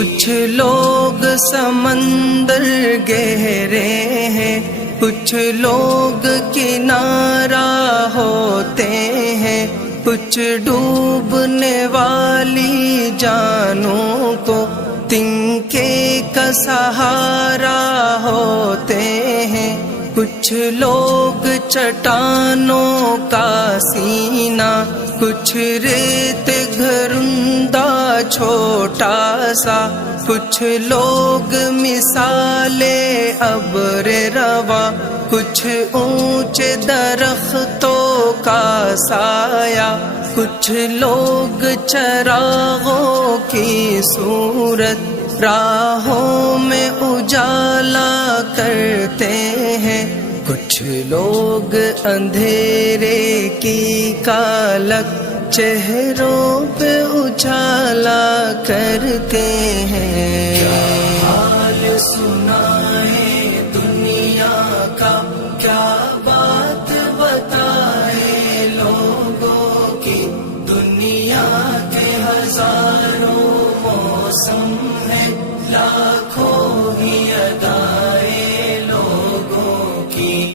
کچھ لوگ سمندر گہرے ہیں، کچھ لوگ کنارہ ہوتے ہیں، کچھ ڈوبنے والی جانوں کو تنکے کا سہارا ہوتے ہیں، کچھ لوگ چٹانوں کا سینہ، کچھ ریت گھرندہ چھوٹا سا، کچھ لوگ مثال ابر رواں، کچھ اونچے درختوں کا سایہ، کچھ لوگ چراغوں کی صورت راہوں میں اجالا کرتے ہیں، کچھ لوگ اندھیرے کی کالک چہروں پہ اجالا کرتے ہیں۔ کیا حال سنائے دنیا کا، کیا بات بتائے لوگوں کی، دنیا کے ہزاروں موسم ہیں، لاکھوں ہی ادا